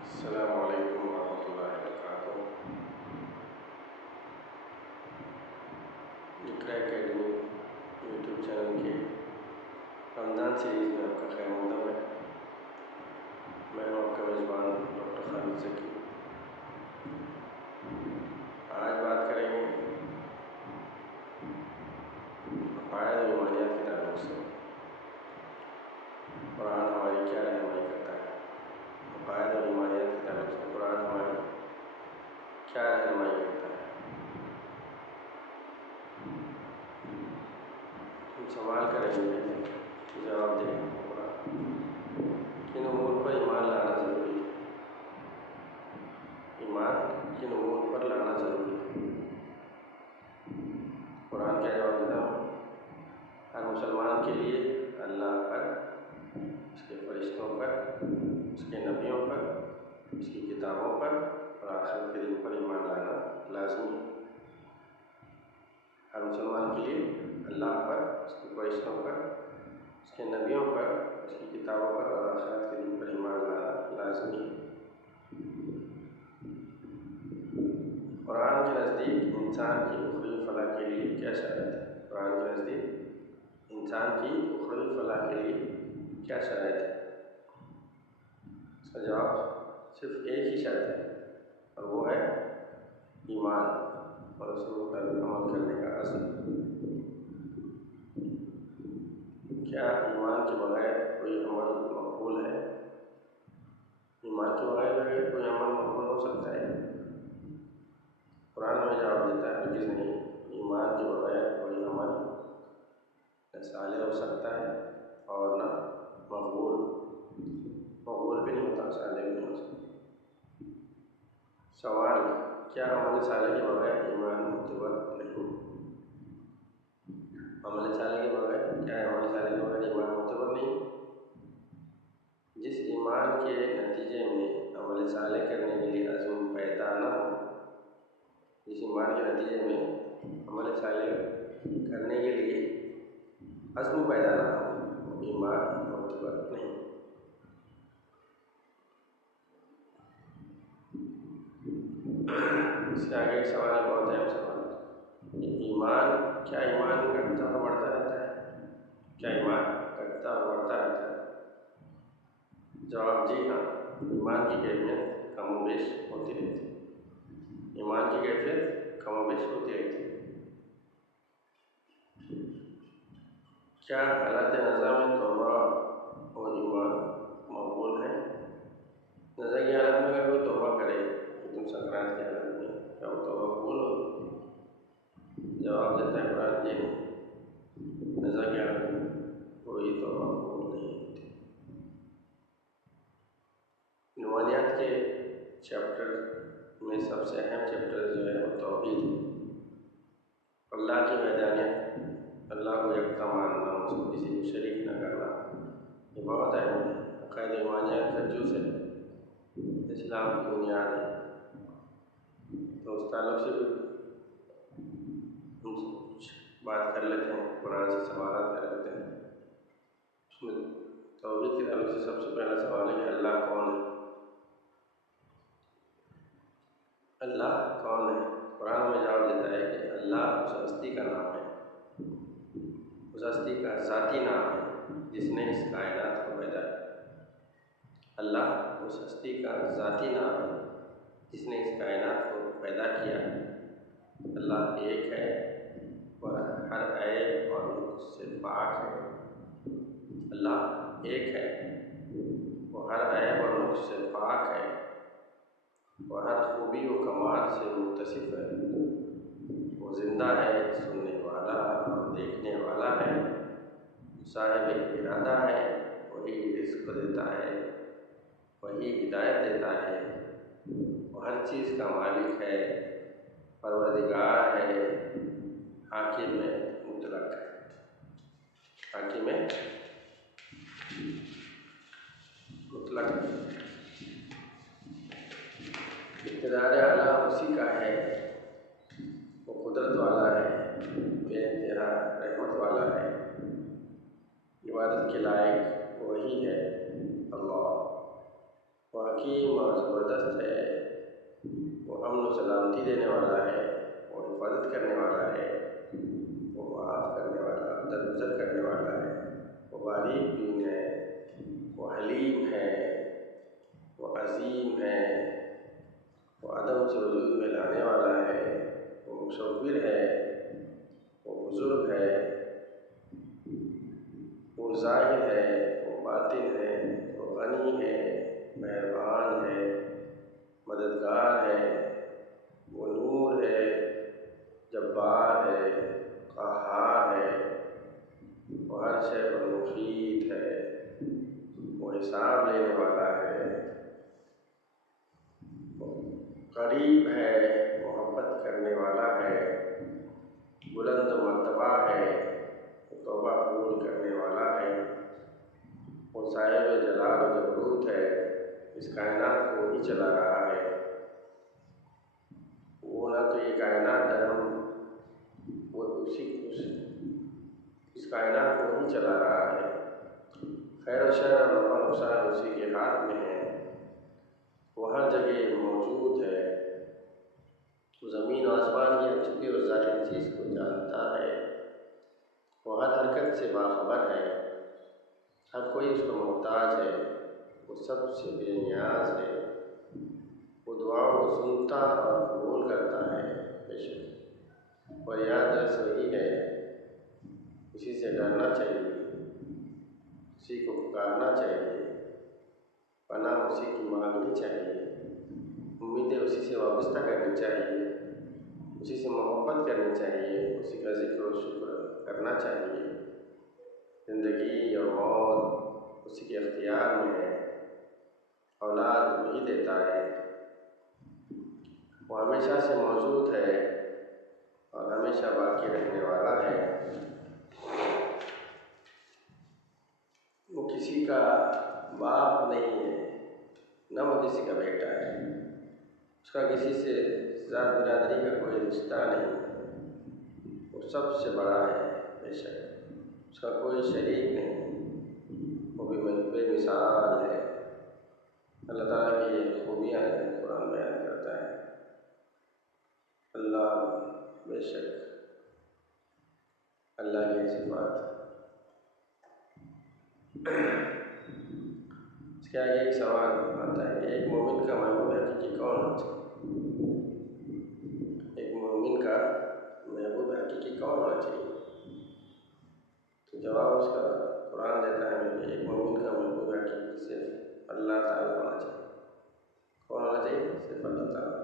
السلام علیکم ورحمۃ اللہ وبرکاتہ۔ اقرا اکیڈمی یوٹیوب چینل کے رمضان سیریز میں آپ کا خیر مقدم ہے۔ میں ہوں آپ کا میزبان ڈاکٹر خالد ذکی۔ آج بات کریں گے عقائد و ایمانیات کے تعلق سے قرآن ہماری کیا رہنمائی کرتا ہے۔ عقائد اور ایمانیات کے تعلق سے قرآن ہماری کیا رہنمائی کرتا ہے۔ ہم سوال کریں گے، جواب دیں گے کن امور پر ایمان لانا ضروری ہے۔ ایمان کن امور پر لانا ضروری ہے۔ قرآن کیا جواب دیتا ہوں؟ ہر مسلمان کے لیے اللہ پر، اس کے فرشتوں پر، اس کے نبیوں پر، اس کی کتابوں پر اور آخرت کے دن پر ایمان لانا لازمی ہے۔ ہر مسلمان کے لیے اللہ پر، اس کے فرشتوں پر، اس کے نبیوں پر، اس کی کتابوں پر اور آخرت کے دن پر ایمان لانا لازمی ہے۔ قرآن کے نزدیک انسان کی اخروی فلاح کے لیے کیا شرائط ہے؟ قرآن کے نزدیک انسان کی اخروی فلاح کے لیے کیا شرائط ہے؟ اس کا جواب صرف ایک ہی شرط ہے اور وہ ہے ایمان اور اس کے مطابق عمل کرنے کا عزم۔ کیا ایمان کے بغیر کوئی عمل مقبول ہے؟ ایمان کے بغیر کوئی عمل مقبول ہو سکتا ہے؟ قرآن میں جواب دیتا ہے ہرگز نہیں۔ ایمان کے بغیر کوئی عمل نہ صالح ہو سکتا ہے اور نہ مقبول بھی نہیں ہوتا، صالح بھی نہیں ہو سکتا۔ سوال: کیا عمل صالح کے بغیر ایمان معتبر نہیں؟ عمل صالح کے بغیر ایمان معتبر نہیں؟ جس ایمان کے نتیجے میں عمل صالح کرنے کے لیے عزم پیدا نہ ہو، جس ایمان کے نتیجے میں عمل صالح کرنے کے لیے عزم پیدا نہ ہو، وہ ایمان معتبر نہیں۔ اس کے آگے ایک سوال ہے، بہت اہم سوال۔ کیا ایمان گھٹتا اور بڑھتا رہتا ہے؟ کیا ایمان گھٹتا اور بڑھتا رہتا ہے؟ جواب: جی ہاں، ایمان کی کیفیت کم و بیش ہوتی رہتی ہے۔ ایمان کی کیفیت کم و بیش ہوتی رہتی ہے۔ کیا حالت نزا میں توبہ اور ایمان مقبول ہے؟ نزا کی حالت میں اگر کوئی توبہ کرے، لیکن سکرات کی حالت میں، کیا وہ توبہ قبول ہوگی؟ جواب دیتا ہے قرآن: جی نہیں، نزا کی حالت میں کوئی توبہ قبول نہیں ہوتی۔ ایمانیات کے چیپٹر میں سب سے اہم چیپٹر جو ہے وہ توحید ہے۔ اللہ کی وحدانیت، اللہ کو یکتا ماننا، اس کو کسی کو شریک نہ کرنا، یہ بہت اہم ہے۔ عقائد ایمانیات کا جز ہے، اسلام کی بنیاد ہے۔ تو اس تعلق سے بھی ہم کچھ بات کر لیتے ہیں، قرآن سے سوالات کر لیتے ہیں۔ اس میں توحید کے تعلق سے سب سے پہلا سوال ہے کہ اللہ کون ہے؟ اللہ کون ہے؟ قرآن میں جواب دیتا ہے کہ اللہ اس ہستی کا نام ہے، اس ہستی کا ذاتی نام ہے جس نے اس کائنات کو پیدا کیا۔ اللہ اس ہستی کا ذاتی نام ہے جس نے اس کائنات کو پیدا کیا۔ اللہ ایک ہے اور ہر عیب اور نقص سے پاک ہے۔ اللہ ایک ہے، وہ ہر عیب اور نقص سے پاک ہے، وہ ہر خوبی و کمال سے متصف ہے۔ وہ زندہ ہے، سننے والا اور دیکھنے والا ہے، صاحب ارادہ ہے، وہی رزق دیتا ہے، وہی ہدایت دیتا ہے، وہ ہر چیز کا مالک ہے، پروردگار ہے، حاکم مطلق ہے۔ حاکم مطلق اقتدار اعلیٰ اسی کا ہے، وہ قدرت والا ہے، بے انتہا رحمت والا ہے، عبادت کے لائق وہی ہے اللہ۔ وہ حکیم اور زبردست ہے، وہ امن و سلامتی دینے والا ہے، وہ حفاظت کرنے والا ہے، وہ معاف کرنے والا، درگزر کرنے والا ہے، وہ باریک بین ہے، وہ حلیم ہے، وہ عظیم ہے، وہ عدم سے وجود میں لانے والا ہے، وہ مصور ہے، وہ بزرگ ہے، وہ ظاہر ہے، وہ باطن ہے، وہ غنی ہے، مہربان ہے، مددگار ہے، وہ نور ہے، جبار ہے، قہار ہے، وہ ہر شے پر محیط ہے، وہ حساب لینے والا ہے، وہ قریب ہے، محبت کرنے والا ہے، بلند و مرتبہ ہے، وہ توبہ قبول کرنے والا ہے، وہ صاحب جلال و جبروت ہے، اس کائنات کو وہی چلا رہا ہے، وہ نہ تو یہ کائنات درم وہ اس کائنات کو وہی چلا رہا ہے، خیر و شر اور نفع نقصان اسی کے ہاتھ میں ہے، وہ ہر جگہ موجود ہے، وہ زمین و آسمان کی ہر چھپی اور ظاہر چیز کو جانتا ہے، وہ ہر حرکت سے باخبر ہے، ہر کوئی اس کا محتاج ہے، وہ سب سے بے نیاز ہے، وہ دعاؤں کو سنتا اور قبول کرتا ہے، بے شک فریاد رس وہی ہے، اسی سے ڈرنا چاہیے، اسی کو پکارنا چاہیے، پناہ اسی کی مانگنی چاہیے، امیدیں اسی سے وابستہ کرنی چاہیے، اسی سے محبت کرنی چاہیے، اسی کا ذکر و شکر کرنا چاہیے، زندگی اور موت اسی کے اختیار میں ہے، اولاد وہی دیتا ہے، وہ ہمیشہ سے موجود ہے اور ہمیشہ باقی رہنے والا ہے، وہ کسی کا باپ نہیں ہے، نہ وہ کسی کا بیٹا ہے، اس کا کسی سے ذات برادری کا کوئی رشتہ نہیں، وہ سب سے بڑا ہے، بے شک اس کا کوئی شریک نہیں، وہ بھی بے مثال ہے۔ اللہ تعالیٰ کی یہ خوبیاں ہیں قرآن بیان کرتا ہے۔ اللہ بے شک اللہ کی صفات۔ اس کے آگے ایک سوال آتا ہے کہ ایک مومن کا محبوب حقیقی کون ہونا چاہیے؟ ایک مومن کا محبوب حقیقی کون ہونا چاہیے؟ تو جواب اس کا قرآن دیتا ہے کہ ایک مومن کا محبوب حقیقی صرف اللہ تعالیٰ ہونا چاہیے۔ کون ہونا چاہیے؟ صرف اللہ تعالیٰ۔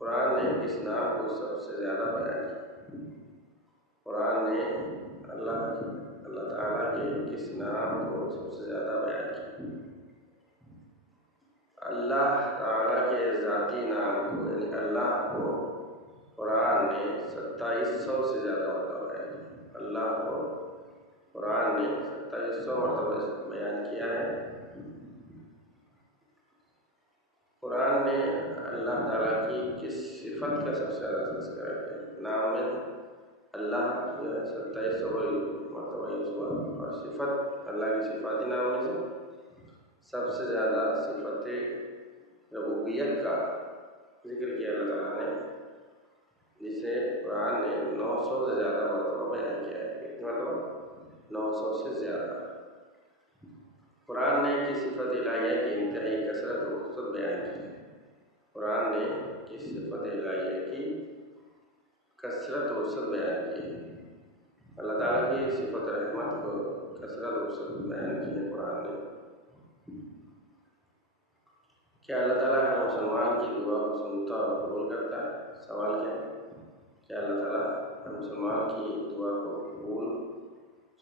قرآن نے کس نام کو سب سے زیادہ بیان کیا؟ قرآن نے اللہ تعالیٰ کے کس نام کو سب سے زیادہ بیان کیا؟ اللہ تعالیٰ کے ذاتی نام کو یعنی اللہ کو قرآن نے 2700 سے زیادہ مرتبہ بیان کیا۔ اللہ کو قرآن نے 2700 مرتبہ بیان کیا ہے۔ قرآن نے اللہ تعالیٰ کی کس صفت کا سب سے زیادہ تذکرہ کیا؟ نام میں اللہ جو ہے 2700 مرتبہ یوز ہوا، اور صفت اللہ کی صفاتی نام میں سے سب سے زیادہ صفت ربوبیت کا ذکر کیا اللہ تعالیٰ نے، جسے قرآن نے 900 سے زیادہ مرتبہ بیان کیا ہے۔ کتنی مرتبہ؟ 900 سے زیادہ۔ قرآن نے کس صفت الہیہ کی انتہائی کثرت و وسعت بیان کی ہے؟ قرآن نے کس صفت الہیہ کی کثرت و وسعت بیان کی ہے؟ اللہ تعالیٰ کی صفت رحمت کو کثرت و وسعت بیان کی ہے قرآن نے۔ کیا اللہ تعالیٰ ہر مسلمان کی دعا کو سنتا اور قبول کرتا ہے؟ سوال کیا ہے؟ کیا اللہ تعالیٰ ہر مسلمان کی دعا کو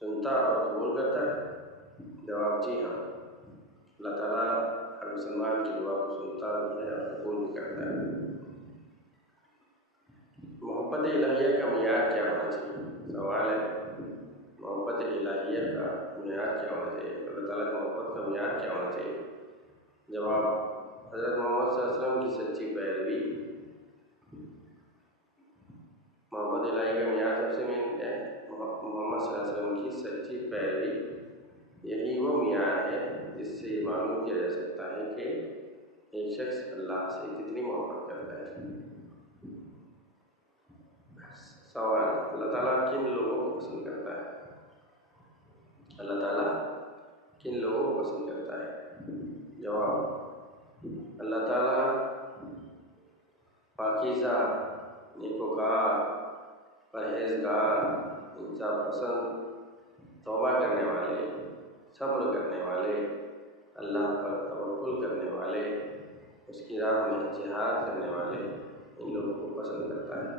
سنتا اور قبول کرتا ہے؟ جواب جی ہاں، اللہ تعالیٰ ہر مسلمان کی دعا کو سنتا بھی ہے اور قبول بھی کرتا ہے۔ محبت الہیہ کا معیار کیا ہونا چاہیے؟ سوال ہے محبت الہیہ کا معیار کیا ہونا چاہیے؟ اللہ تعالیٰ کی محبت کا معیار کیا ہونا چاہیے؟ جواب حضرت محمد صلی اللہ علیہ وسلم کی سچی پیروی۔ محبت الہی کا معیار سب سے مین ہے محمد صلی اللہ علیہ وسلم کی سچی پیروی، یہی وہ معیار معیار ہے جس سے یہ معلوم کیا جا سکتا ہے کہ ایک شخص اللہ سے کتنی محبت کرتا ہے؟ سوال: اللہ تعالیٰ کن لوگوں کو پسند کرتا ہے؟ اللہ تعالیٰ کن لوگوں کو پسند کرتا ہے؟ جواب: اللہ تعالیٰ پاکیزہ، نیکوکار، پرہیزگار، انصاف پسند، توبہ کرنے والے، صبر کرنے والے، اللہ پر توکل کرنے والے، اس کی راہ میں جہاد کرنے والے، ان لوگوں کو پسند کرتا ہے۔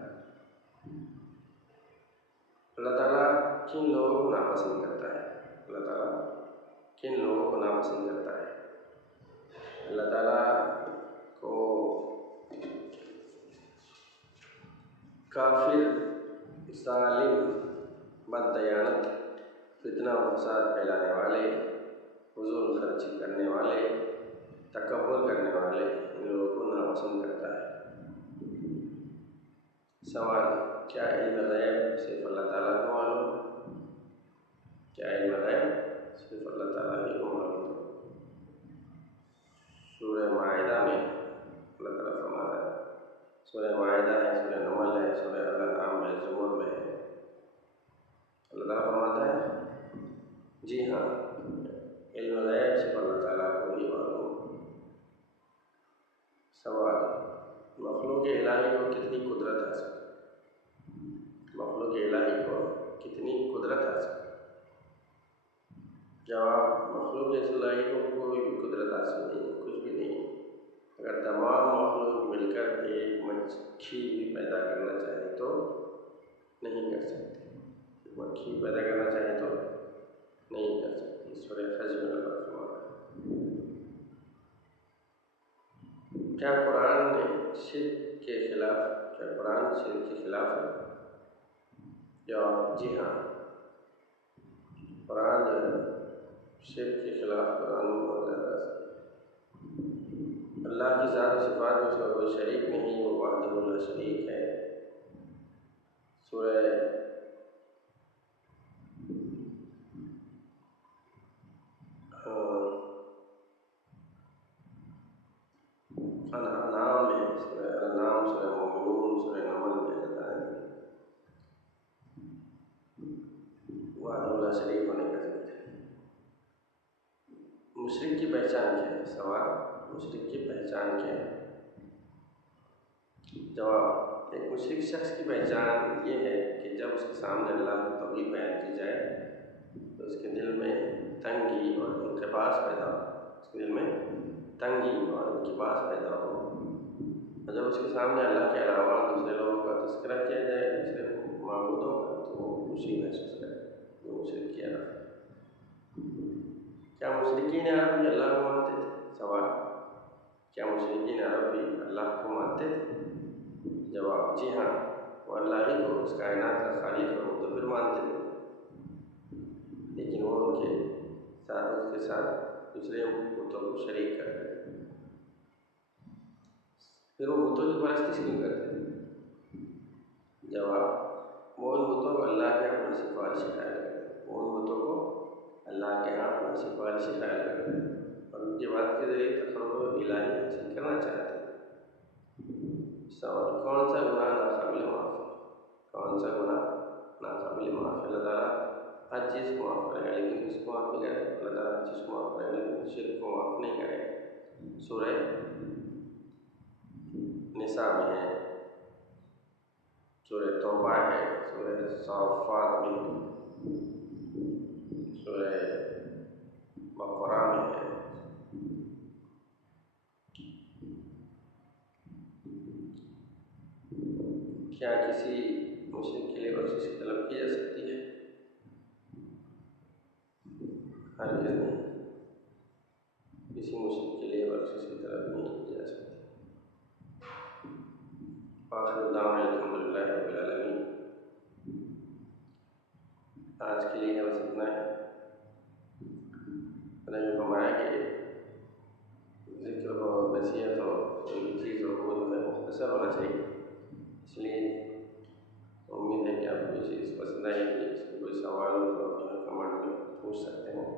اللہ تعالیٰ کن لوگوں کو ناپسند کرتا ہے؟ اللہ تعالیٰ کن لوگوں کو ناپسند کرتا ہے؟ اللہ تعالیٰ کو کافر، ظالم، بددیانت، فتنہ و فساد پھیلانے والے، فضول خرچی کرنے والے، تکبر کرنے والے، ان لوگوں کو ناپسند کرتا ہے۔ سوال: کیا علم غیب صرف اللہ تعالیٰ کو معلوم ہے؟ کیا علم غیب صرف اللہ تعالیٰ ہی کو معلوم ہے؟ سورہ مائدہ میں اللہ تعالیٰ فرماتا ہے، سورہ مائدہ ہے، سورہ نمل ہے، سورہ الانعام ہے، زمر میں ہے، اللہ تعالیٰ فرماتا ہے جی ہاں، علم غیب صرف اللہ تعالیٰ کو ہی معلوم ہے۔ سوال: مخلوق الہی کو کتنی قدرت حاصل ہے؟ مخلوق الہی کو کتنی قدرت حاصل ہے؟ جواب: مخلوق الہی کو کوئی بھی قدرت حاصل نہیں، کچھ بھی نہیں۔ اگر تمام مخلوق مل کر ایک مکھی بھی پیدا کرنا چاہے تو نہیں کر سکتی، مکھی پیدا کرنا چاہے تو نہیں کر سکتی۔ سورہ حج میں اللہ فرماتا ہے۔ کیا قرآن شرک کے خلاف ہے؟ جواب: جی ہاں، قرآن جو ہے شرک کے خلاف قرآن میں بہت زیادہ اللہ کی ذات و صفات میں اس کا کوئی شریک نہیں، وہ وحدہ لا شریک ہے۔ سورہ انعام میں، سورہ انعام، سورہ مومنون، سورہ نمل میں اللہ تعالیٰ نے وحدہ لا شریک ہونے کا ذکر ہے۔ مشرک کی پہچان کیا ہے؟ سوال: مشرک کی پہچان کیا ہے؟ جواب: ایک مشرک شخص کی پہچان یہ ہے کہ جب اس کے سامنے اللہ کی توحید بیان کی جائے تو اس کے دل میں تنگی اور انکباس پیدا ہو، اور جب اس کے سامنے اللہ کے علاوہ دوسرے لوگوں کا تذکرہ کیا جائے، دوسرے معبودوں کا، تو وہ خوشی محسوس کرے۔ جو مشرک کی عرب ہے۔ کیا مشرکین عرب بھی اللہ کو مانتے تھے؟ سوال: کیا مشرکین عرب بھی اللہ کو مانتے تھے؟ جواب: جی ہاں، وہ اللہ ہی کو اس کائنات کا خالق اور مدبر مانتے تھے، لیکن وہ اس کے ساتھ دوسرے بتوں کو شریک کرتے تھے۔ پھر وہ بتوں کی پرستش کیوں کرتے تھے؟ جواب: وہ ان بتوں کو اللہ کے اپنا سفارشی خیال کرتے تھے اور ان کی بات کے ذریعے تقرب الہی حاصل کرنا چاہتے تھے۔ سوال: کون سا گناہ ناقابل معاف ہے؟ کون سا گناہ ناقابل معاف ہے؟ اللہ تعالیٰ ہر چیز کو معاف کرے گا، لیکن اس کو معاف نہیں کرے گا۔ اللہ تعالیٰ ہر چیز کو معاف کرے گا، لیکن شرک کو معاف نہیں کرے گا۔ سورہ نساء میں ہے، سورہ توبہ ہے، سورہ صافات میں ہے، سورہ بقرہ میں ہے۔ کیا کسی مشرک کے لیے بخشش کی طلب کی جا سکتی ہے؟ ہرگز نہیں، کسی مشرک کے لیے بخشش کی طلب نہیں کی جا سکتی۔ آخر دعوانا الحمدللہ رب العالمین۔ آج کے لیے بس اتنا ہے۔ میں نے فرمایا کہ ذکر ہو، نصیحت ہو، کوئی بھی چیز ہو، وہ جو ہے مختصر ہونا چاہیے۔ اس لیے امید ہے کہ آپ کو یہ چیز پسند آئے گی۔ اس میں کوئی سوال ہو تو آپ جو ہے کمنٹ میں پوچھ سکتے ہیں۔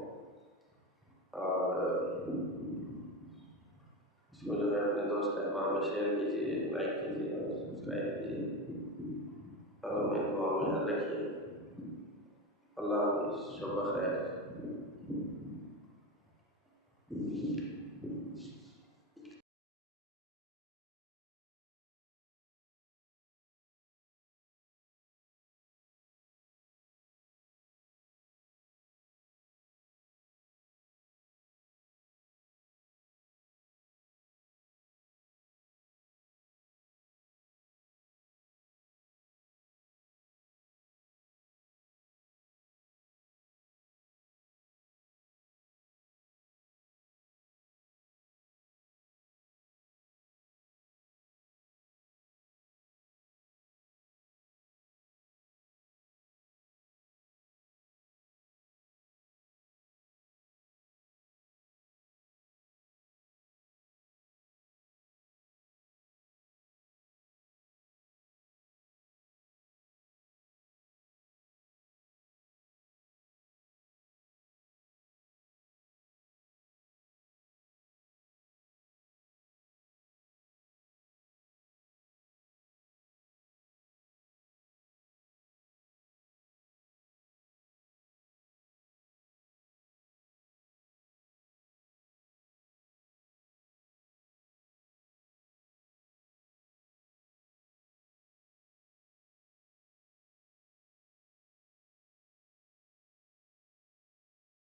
دوستوں میں شیئر کیجیے، لائک کیجیے اور سبسکرائب کیجیے۔